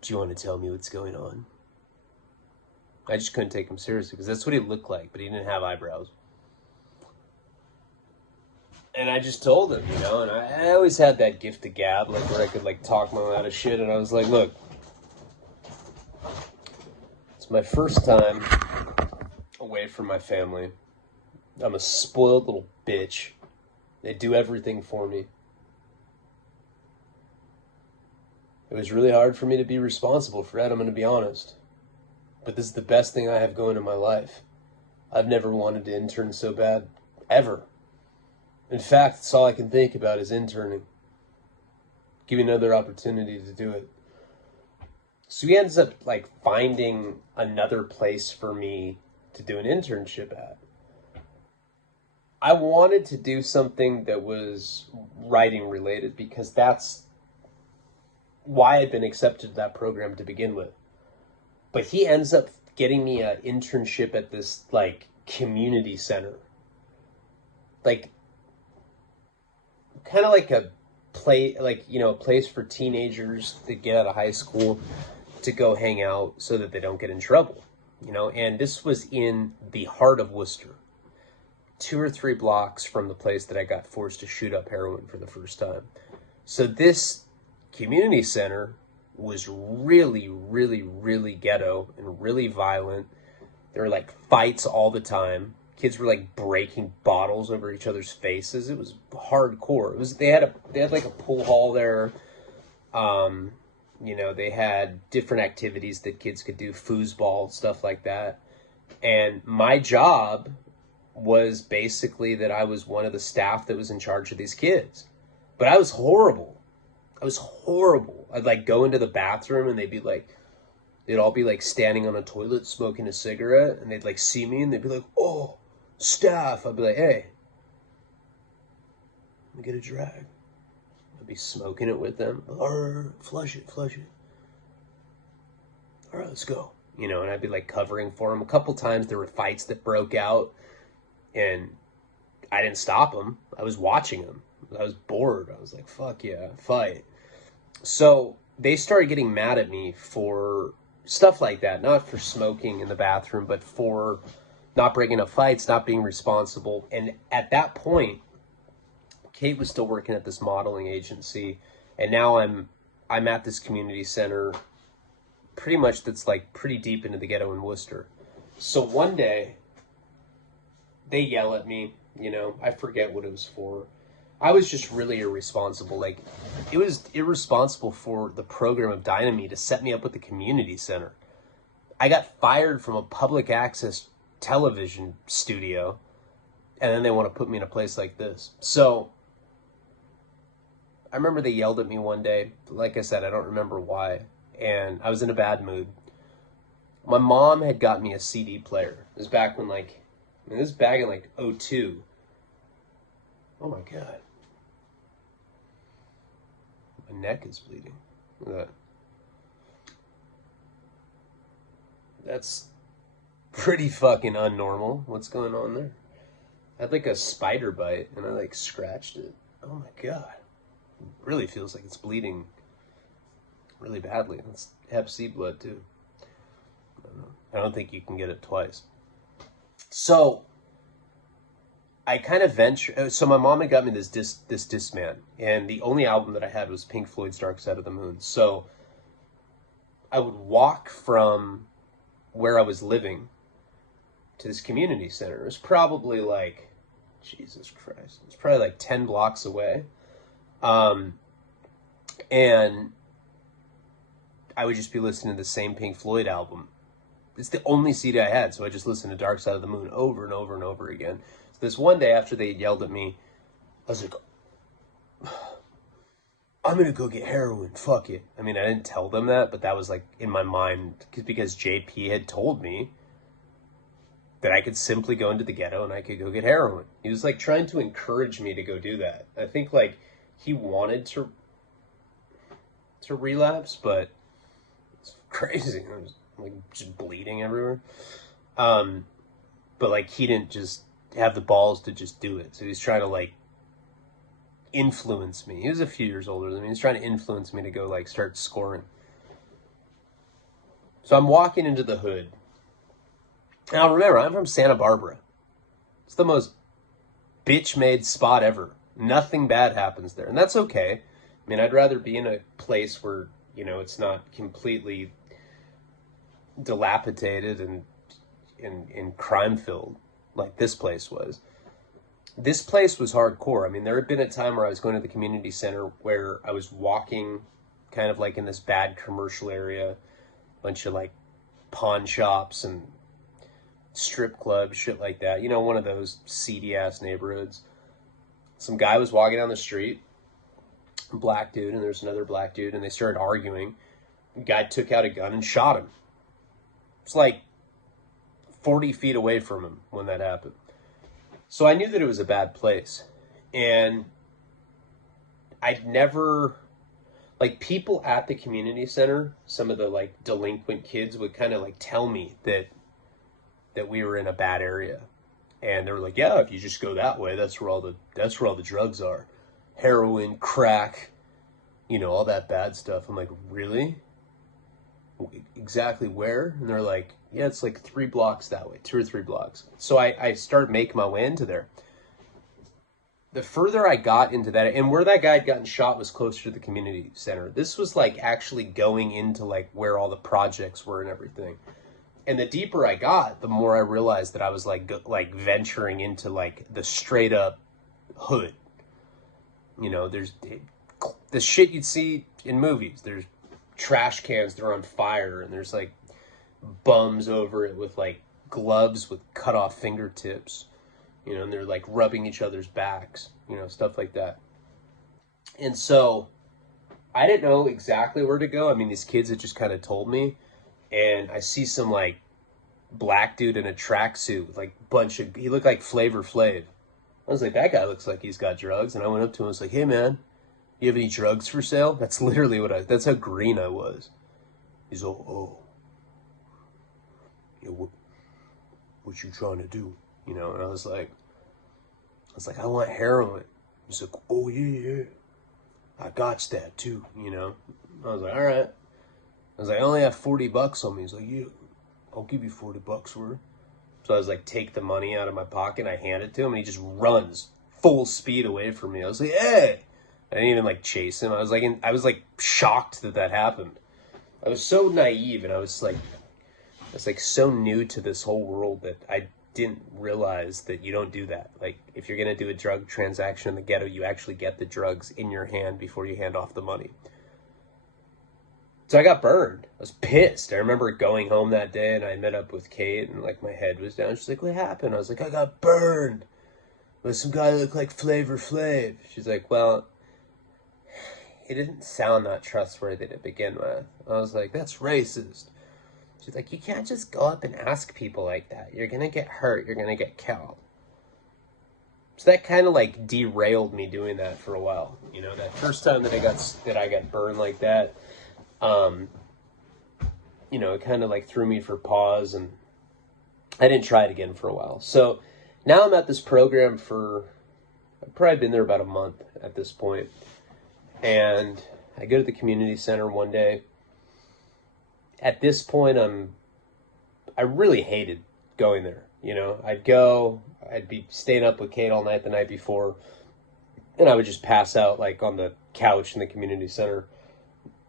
Do you want to tell me what's going on? I just couldn't take him seriously because that's what he looked like, but he didn't have eyebrows. And I just told him, and I always had that gift of gab, like where I could like talk my way out of shit. And I was like, look, it's my first time away from my family. I'm a spoiled little bitch. They do everything for me. It was really hard for me to be responsible for that, I'm going to be honest. But this is the best thing I have going in my life. I've never wanted to intern so bad, ever. In fact, that's all I can think about is interning. Give me another opportunity to do it. So he ends up like finding another place for me to do an internship at. I wanted to do something that was writing related because that's why I'd been accepted to that program to begin with. But he ends up getting me an internship at this like community center. Like kind of like a place for teenagers that get out of high school to go hang out so that they don't get in trouble, and this was in the heart of Worcester, 2 or 3 blocks from the place that I got forced to shoot up heroin for the first time. So this community center was really, really, really ghetto and really violent. There were like fights all the time. Kids were like breaking bottles over each other's faces. It was hardcore. They had like a pool hall there. They had different activities that kids could do, foosball, stuff like that. And my job was basically that I was one of the staff that was in charge of these kids. But I was horrible. I'd like go into the bathroom and they'd all be like standing on a toilet smoking a cigarette, and they'd like see me and they'd be like, oh, staff. I'd be like, hey, let me get a drag. I'd be smoking it with them. Flush it. All right, let's go. And I'd be like covering for them. A couple times there were fights that broke out, and I didn't stop them. I was watching them. I was bored. I was like, fuck yeah, fight. So they started getting mad at me for stuff like that, not for smoking in the bathroom, but for not breaking up fights, not being responsible. And at that point, Kate was still working at this modeling agency, and now I'm at this community center, pretty much that's like pretty deep into the ghetto in Worcester. So one day, they yell at me, I forget what it was for. I was just really irresponsible. Like, it was irresponsible for the program of Dynamite to set me up with the community center. I got fired from a public access television studio, and then they want to put me in a place like this. So I remember they yelled at me one day. Like I said, I don't remember why, and I was in a bad mood. My mom had got me a CD player. It was back when this was back in like 2002. Oh my God. My neck is bleeding. Look at that. That's pretty fucking unnormal. What's going on there? I had like a spider bite and I like scratched it. Oh my god. It really feels like it's bleeding really badly. It's Hep C blood too. I don't think you can get it twice. So I kind of venture. So my mom had got me this Discman, and the only album that I had was Pink Floyd's Dark Side of the Moon. So I would walk from where I was living to this community center. It was probably like, Jesus Christ, it was probably like 10 blocks away. And I would just be listening to the same Pink Floyd album. It's the only CD I had, so I just listened to Dark Side of the Moon over and over and over again. So this one day after they yelled at me, I was like, I'm going to go get heroin, fuck it. I mean, I didn't tell them that, but that was like in my mind, because JP had told me that I could simply go into the ghetto and I could go get heroin. He was like trying to encourage me to go do that. I think like he wanted to relapse, but it's crazy. I was like just bleeding everywhere. But like he didn't just have the balls to just do it. So he was trying to like influence me. He was a few years older than me. He was trying to influence me to go like start scoring. So I'm walking into the hood. Now remember, I'm from Santa Barbara. It's the most bitch-made spot ever. Nothing bad happens there. And that's okay. I mean, I'd rather be in a place where, you know, it's not completely dilapidated and crime-filled like this place was. This place was hardcore. I mean, there had been a time where I was going to the community center where I was walking kind of like in this bad commercial area, bunch of like pawn shops and strip clubs, shit like that. You know, one of those seedy-ass neighborhoods. Some guy was walking down the street, a black dude, and there's another black dude, and they started arguing. The guy took out a gun and shot him. It's like 40 feet away from him when that happened. So I knew that it was a bad place. And I'd never, like, people at the community center, some of the like delinquent kids would kind of like tell me that we were in a bad area. And they were like, yeah, if you just go that way, that's where all the drugs are. Heroin, crack, you know, all that bad stuff. I'm like, really? Exactly where? And they're like, yeah, it's like 3 blocks that way, 2 or 3 blocks. So I started making my way into there. The further I got into that, and where that guy had gotten shot was closer to the community center. This was like actually going into like where all the projects were and everything. And the deeper I got, the more I realized that I was like venturing into like the straight up hood. You know, there's the shit you'd see in movies. There's trash cans that are on fire, and there's like bums over it with like gloves with cut off fingertips, you know, and they're like rubbing each other's backs, you know, stuff like that. And so I didn't know exactly where to go. I mean, these kids had just kind of told me, and I see some like black dude in a tracksuit with like he looked like Flavor Flav. I was like, that guy looks like he's got drugs. And I went up to him and was like, hey man, you have any drugs for sale? That's literally that's how green I was. He's all, oh, yeah, what you trying to do? You know, and I was like, I want heroin. He's like, oh yeah, I got that too, you know. I was like, all right. I was like, I only have $40 on me. He's like, yeah, I'll give you $40 worth. So I was like, take the money out of my pocket, and I hand it to him, and he just runs full speed away from me. I was like, hey! I didn't even like chase him. I was like shocked that happened. I was so naive, and I was like so new to this whole world that I didn't realize that you don't do that. Like, if you're gonna do a drug transaction in the ghetto, you actually get the drugs in your hand before you hand off the money. So I got burned. I was pissed. I remember going home that day, and I met up with Kate, and like my head was down. She's like, what happened? I was like, I got burned with some guy that looked like Flavor Flav. She's like, well, he didn't sound that trustworthy to begin with. I was like, that's racist. She's like, you can't just go up and ask people like that. You're gonna get hurt. You're gonna get killed. So that kind of like derailed me doing that for a while. You know, that first time that I got burned like that, you know, it kind of like threw me for pause, and I didn't try it again for a while. So now I'm at this program I've probably been there about a month at this point. And I go to the community center one day. At this point, I really hated going there. You know, I'd be staying up with Kate all night the night before, and I would just pass out like on the couch in the community center.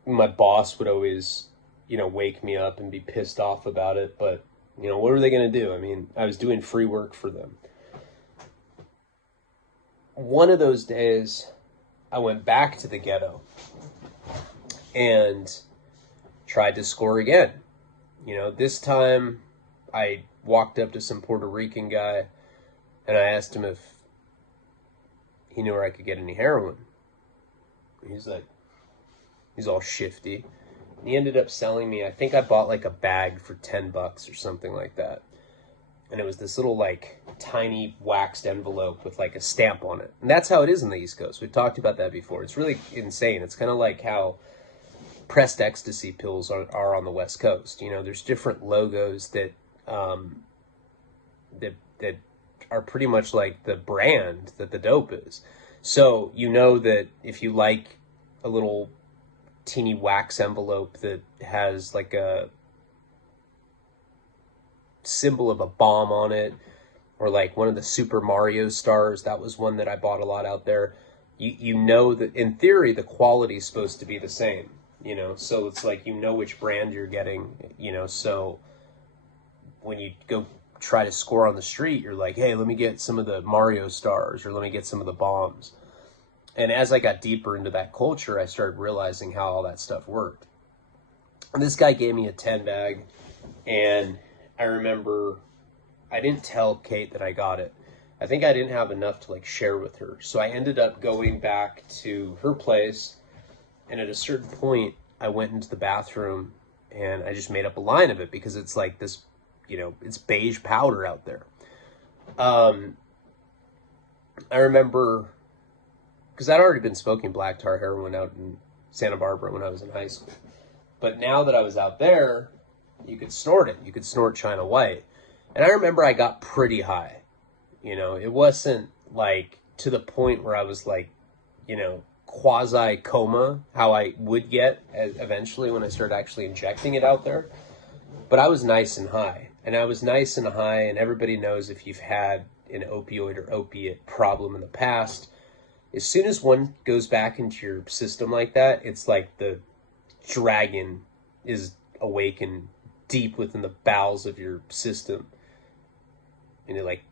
My boss would always, wake me up and be pissed off about it, but what were they going to do? I mean, I was doing free work for them. One of those days, I went back to the ghetto and tried to score again. This time I walked up to some Puerto Rican guy and I asked him if he knew where I could get any heroin. He's all shifty. And he ended up selling me, I think I bought like a bag for $10 or something like that. And it was this little like tiny waxed envelope with like a stamp on it. And that's how it is in the East Coast. We've talked about that before. It's really insane. It's kind of like how pressed ecstasy pills are on the West Coast. There's different logos that that are pretty much like the brand that the dope is. So that if you like a little teeny wax envelope that has like a symbol of a bomb on it, or like one of the Super Mario stars, that was one that I bought a lot out there. You know that in theory the quality is supposed to be the same, so it's like which brand you're getting, so when you go try to score on the street, you're like, hey, let me get some of the Mario stars, or let me get some of the bombs. And as I got deeper into that culture, I started realizing how all that stuff worked. And this guy gave me a 10 bag, and I remember I didn't tell Kate that I got it. I think I didn't have enough to like share with her. So I ended up going back to her place, and at a certain point I went into the bathroom and I just made up a line of it because it's like this, it's beige powder out there. I remember, because I'd already been smoking black tar heroin out in Santa Barbara when I was in high school. But now that I was out there, you could snort it. You could snort China White. And I remember I got pretty high. It wasn't like to the point where I was like, quasi coma, how I would get eventually when I started actually injecting it out there. But I was nice and high. And I was nice and high, and everybody knows if you've had an opioid or opiate problem in the past, as soon as one goes back into your system like that, it's like the dragon is awakened deep within the bowels of your system. And it like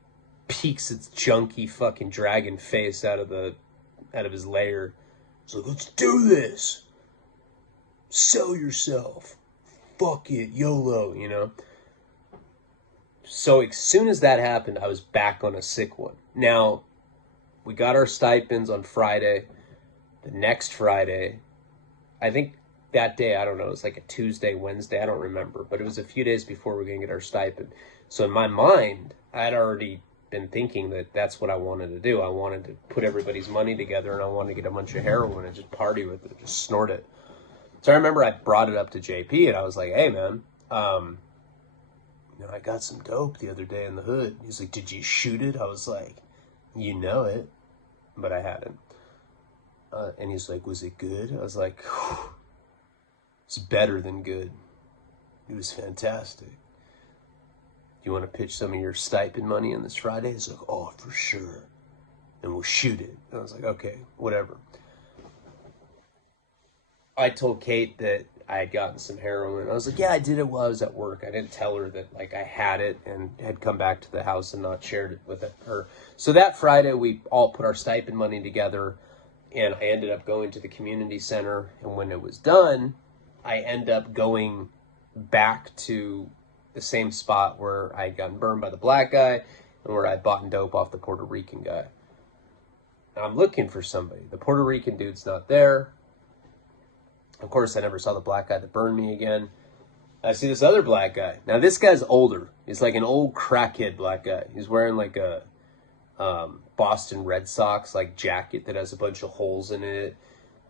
peeks its junky fucking dragon face out of his lair. It's like, let's do this. Sell yourself. Fuck it, YOLO, So as soon as that happened, I was back on a sick one. Now, we got our stipends on Friday. The next Friday, I think that day, I don't know, it was like a Tuesday, Wednesday, I don't remember. But it was a few days before we were going to get our stipend. So in my mind, I had already been thinking that that's what I wanted to do. I wanted to put everybody's money together, and I wanted to get a bunch of heroin and just party with it, just snort it. So I remember I brought it up to JP, and I was like, hey, man, I got some dope the other day in the hood. He's like, did you shoot it? I was like, you know it, but I hadn't. And he's like, was it good? I was like, it's better than good. It was fantastic. You want to pitch some of your stipend money on this Friday? He's like, oh, for sure. And we'll shoot it. And I was like, okay, whatever. I told Kate that I had gotten some heroin. I was like, yeah, I did it while I was at work. I didn't tell her that like I had it and had come back to the house and not shared it with her. So that Friday, we all put our stipend money together, and I ended up going to the community center. And when it was done, I ended up going back to the same spot where I had gotten burned by the black guy and where I had bought dope off the Puerto Rican guy. And I'm looking for somebody. The Puerto Rican dude's not there. Of course, I never saw the black guy that burned me again. I see this other black guy. Now, this guy's older. He's like an old crackhead black guy. He's wearing like a Boston Red Sox like jacket that has a bunch of holes in it.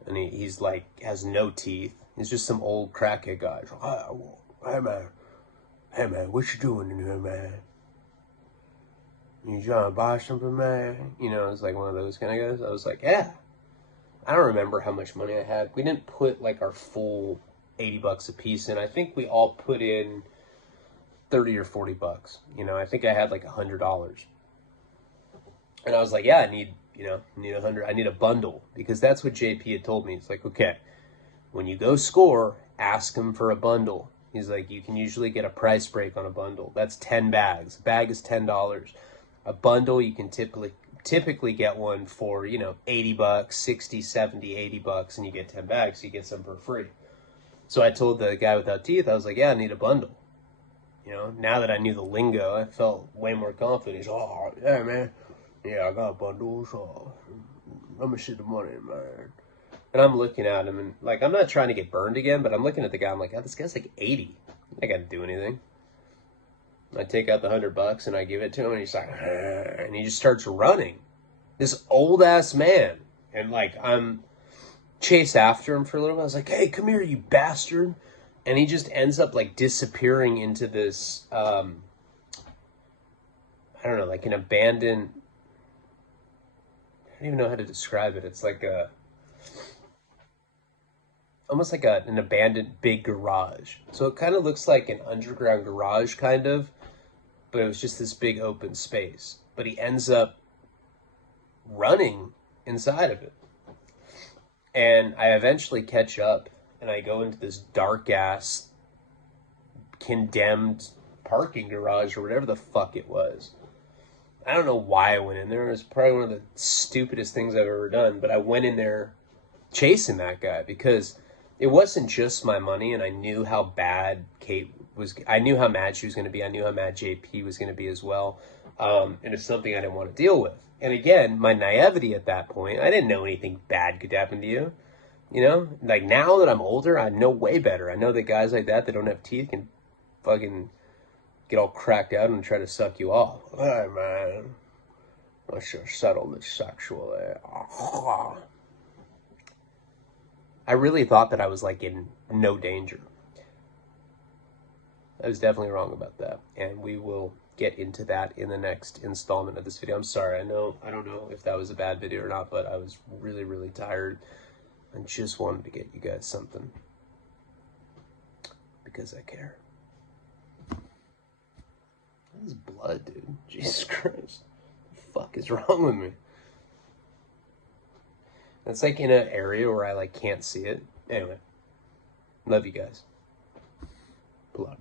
And he's like, has no teeth. He's just some old crackhead guy. He's like, hey, man, what you doing in here, man? You trying to buy something, man? You know, it's like one of those kind of guys. I was like, yeah. I don't remember how much money I had. We didn't put like our full $80 a piece in. I think we all put in 30 or 40 bucks. You know, I think I had like $100. And I was like, yeah, I need 100. I need a bundle, because that's what JP had told me. It's like, okay, when you go score, ask him for a bundle. He's like, you can usually get a price break on a bundle. That's 10 bags. A bag is $10. A bundle, you can typically get one for, 80 bucks, 60, 70, 80 bucks, and you get 10 bags, so you get some for free. So I told the guy without teeth, I was like, yeah, I need a bundle. You know, now that I knew the lingo, I felt way more confident. He's, oh, yeah, man. Yeah, I got bundles. Oh, let me see the money, man. And I'm looking at him, and, like, I'm not trying to get burned again, but I'm looking at the guy, I'm like, oh, this guy's like 80. I got to do anything. I take out the $100 and I give it to him, and he's like, and he just starts running. This old ass man. And like, I'm chase after him for a little bit. I was like, hey, come here, you bastard. And he just ends up like disappearing into this, I don't know, like an abandoned, I don't even know how to describe it. It's like almost like an abandoned big garage. So it kind of looks like an underground garage, kind of, but it was just this big open space. But he ends up running inside of it. And I eventually catch up, and I go into this dark ass condemned parking garage or whatever the fuck it was. I don't know why I went in there. It was probably one of the stupidest things I've ever done, but I went in there chasing that guy because it wasn't just my money, and I knew how bad Kate was. I knew how mad she was going to be. I knew how mad JP was going to be as well. And it's something I didn't want to deal with. And again, my naivety at that point, I didn't know anything bad could happen to you. You know, like now that I'm older, I know way better. I know that guys like that don't have teeth can fucking get all cracked out and try to suck you off. Hey, man, let's just settle this sexually. I really thought that I was like in no danger. I was definitely wrong about that, and we will get into that in the next installment of this video. I'm sorry, I don't know if that was a bad video or not, but I was really, really tired and just wanted to get you guys something because I care. That is blood, dude. Jesus Christ. What the fuck is wrong with me? It's like in an area where I like can't see it. Anyway, love you guys. Love.